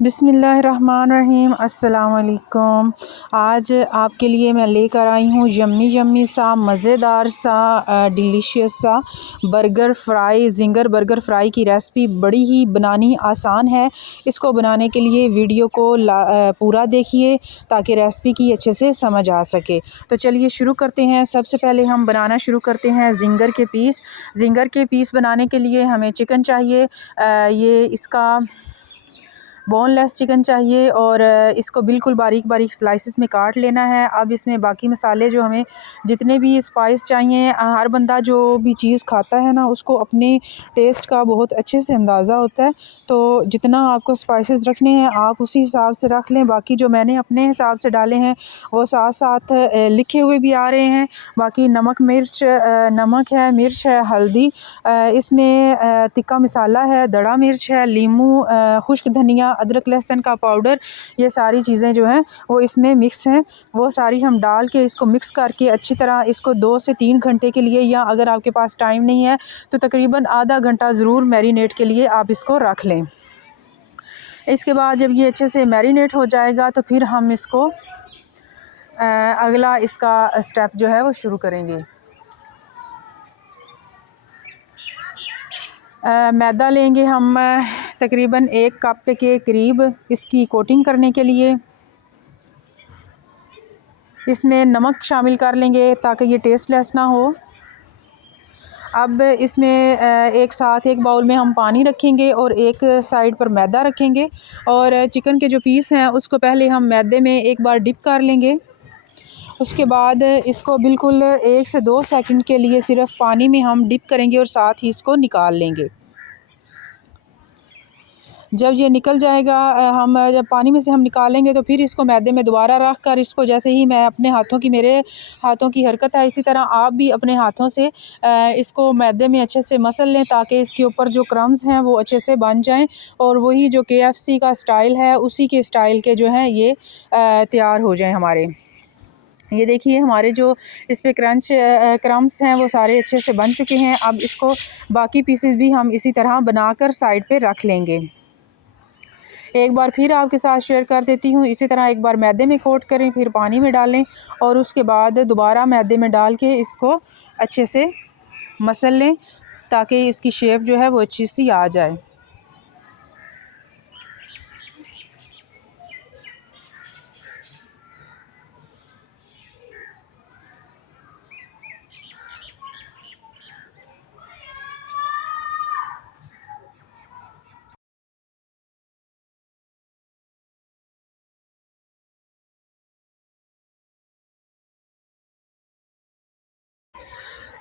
बिस्मिल्लाहिर्रहमानिर्रहीम। अस्सलाम वालेकुम। आज आपके लिए मैं लेकर आई हूँ यम्मी यम्मी सा मज़ेदार सा डिलीशियस सा burger fry, ginger burger fry की रेसिपी बड़ी ही बनानी आसान है। इसको बनाने के लिए वीडियो को पूरा देखिए ताकि रेसिपी की अच्छे से समझ आ सके। तो चलिए शुरू करते हैं। सबसे पहले हम बनाना शुरू करते हैं जिंगर के पीस। जिंगर के पीस बनाने के लिए हमें चिकन चाहिए। ये इसका बोनलेस चिकन चाहिए और इसको बिल्कुल बारीक बारीक स्लाइसिस में काट लेना है। अब इसमें बाकी मसाले जो हमें जितने भी स्पाइस चाहिए, हर बंदा जो भी चीज़ खाता है ना उसको अपने टेस्ट का बहुत अच्छे से अंदाज़ा होता है। तो जितना आपको स्पाइसेस रखने हैं आप उसी हिसाब से रख लें। बाकी जो मैंने अपने हिसाब से डाले हैं वो साथ साथ लिखे हुए भी आ रहे हैं। बाकी नमक मिर्च, नमक है, मिर्च है, हल्दी, इसमें तिक्का मसाला है, दड़ा मिर्च है, लीमू, खुश्क धनिया, अदरक लहसुन का पाउडर, ये सारी चीज़ें जो हैं वो इसमें मिक्स हैं। वो सारी हम डाल के इसको मिक्स करके अच्छी तरह इसको 2 से 3 घंटे के लिए, या अगर आपके पास टाइम नहीं है तो तकरीबन आधा घंटा ज़रूर मैरिनेट के लिए आप इसको रख लें। इसके बाद जब ये अच्छे से मैरिनेट हो जाएगा तो फिर हम इसको अगला इसका स्टेप जो है वो शुरू करेंगे। मैदा लेंगे हम तकरीबन 1 कप के करीब इसकी कोटिंग करने के लिए। इसमें नमक शामिल कर लेंगे ताकि ये टेस्टलेस ना हो। अब इसमें एक साथ एक बाउल में हम पानी रखेंगे और एक साइड पर मैदा रखेंगे और चिकन के जो पीस हैं उसको पहले हम मैदे में एक बार डिप कर लेंगे। उसके बाद इसको बिल्कुल 1 से 2 सेकंड के लिए सिर्फ पानी में हम डिप करेंगे और साथ ही इसको निकाल लेंगे। जब ये निकल जाएगा, हम जब पानी में से हम निकालेंगे तो फिर इसको मैदे में दोबारा रख कर इसको, जैसे ही मैं अपने हाथों की, मेरे हाथों की हरकत है इसी तरह आप भी अपने हाथों से इसको मैदे में अच्छे से मसल लें ताकि इसके ऊपर जो क्रम्स हैं वो अच्छे से बन जाएं और वही जो KFC का स्टाइल है उसी के स्टाइल के जो हैं ये तैयार हो जाएं हमारे। ये देखिए हमारे जो इस पे क्रम्स हैं वो सारे अच्छे से बन चुके हैं। अब इसको बाकी पीसेस भी हम इसी तरह बनाकर साइड पे रख लेंगे। एक बार फिर आपके साथ शेयर कर देती हूँ। इसी तरह एक बार मैदे में कोट करें, फिर पानी में डालें और उसके बाद दोबारा मैदे में डाल के इसको अच्छे से मसल लें ताकि इसकी शेप जो है वो अच्छी सी आ जाए।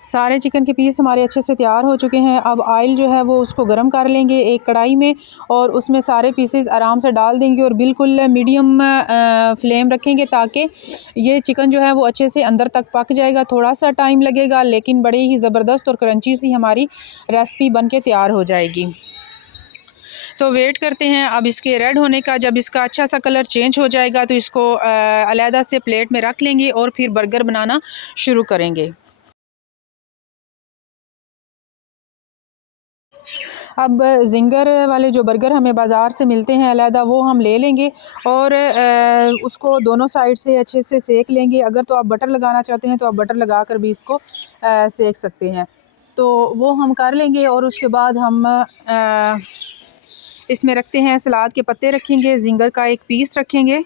सारे चिकन के पीस हमारे अच्छे से तैयार हो चुके हैं। अब ऑयल जो है वो उसको गर्म कर लेंगे एक कढ़ाई में और उसमें सारे पीसेस आराम से डाल देंगे और बिल्कुल मीडियम फ्लेम रखेंगे ताकि ये चिकन जो है वो अच्छे से अंदर तक पक जाएगा। थोड़ा सा टाइम लगेगा लेकिन बड़े ही ज़बरदस्त और क्रंची सी हमारी रेसिपी बन के तैयार हो जाएगी। तो वेट करते हैं अब इसके रेड होने का। जब इसका अच्छा सा कलर चेंज हो जाएगा तो इसको अलहदा से प्लेट में रख लेंगे और फिर बर्गर बनाना शुरू करेंगे। अब जिंगर वाले जो बर्गर हमें बाज़ार से मिलते हैं अलहदा, वो हम ले लेंगे और उसको दोनों साइड से अच्छे से सेक लेंगे। अगर तो आप बटर लगाना चाहते हैं तो आप बटर लगा कर भी इसको सेक सकते हैं, तो वो हम कर लेंगे। और उसके बाद हम इसमें रखते हैं सलाद के पत्ते रखेंगे, जिंगर का एक पीस रखेंगे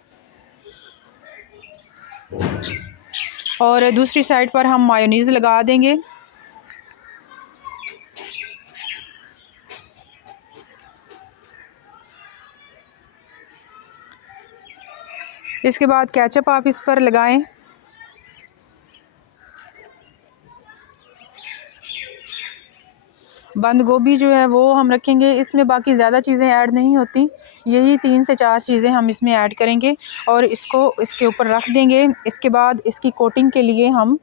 और दूसरी साइड पर हम मायोनीज़ लगा देंगे। इसके बाद केचप आप इस पर लगाएं। बंद गोभी जो है वो हम रखेंगे। इसमें बाकी ज़्यादा चीज़ें ऐड नहीं होती, यही 3 से 4 चीज़ें हम इसमें ऐड करेंगे और इसको इसके ऊपर रख देंगे। इसके बाद इसकी कोटिंग के लिए हम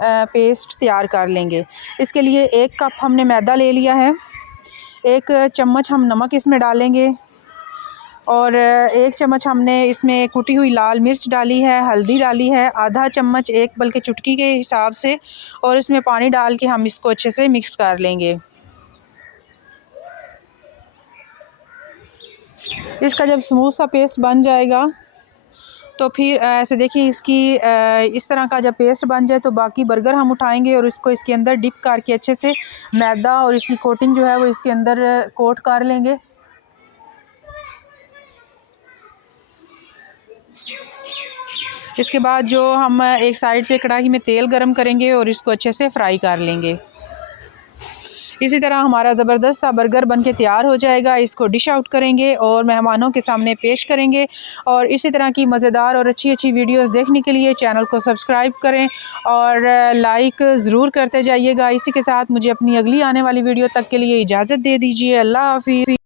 पेस्ट तैयार कर लेंगे। इसके लिए 1 कप हमने मैदा ले लिया है, 1 चम्मच हम नमक इसमें डालेंगे और 1 चम्मच हमने इसमें कुटी हुई लाल मिर्च डाली है, हल्दी डाली है, आधा चम्मच, एक बल्कि चुटकी के हिसाब से, और इसमें पानी डाल के हम इसको अच्छे से मिक्स कर लेंगे। इसका जब स्मूथ सा पेस्ट बन जाएगा तो फिर ऐसे देखिए इसकी इस तरह का जब पेस्ट बन जाए तो बाकी बर्गर हम उठाएंगे और इसको इसके अंदर डिप करके अच्छे से मैदा और इसकी कोटिंग जो है वो इसके अंदर कोट कर लेंगे। इसके बाद जो हम एक साइड पे कढ़ाई में तेल गरम करेंगे और इसको अच्छे से फ्राई कर लेंगे। इसी तरह हमारा ज़बरदस्त सा बर्गर बनके तैयार हो जाएगा। इसको डिश आउट करेंगे और मेहमानों के सामने पेश करेंगे। और इसी तरह की मज़ेदार और अच्छी अच्छी वीडियोस देखने के लिए चैनल को सब्सक्राइब करें और लाइक ज़रूर करते जाइएगा। इसी के साथ मुझे अपनी अगली आने वाली वीडियो तक के लिए इजाज़त दे दीजिए। अल्लाह हाफ़िज़।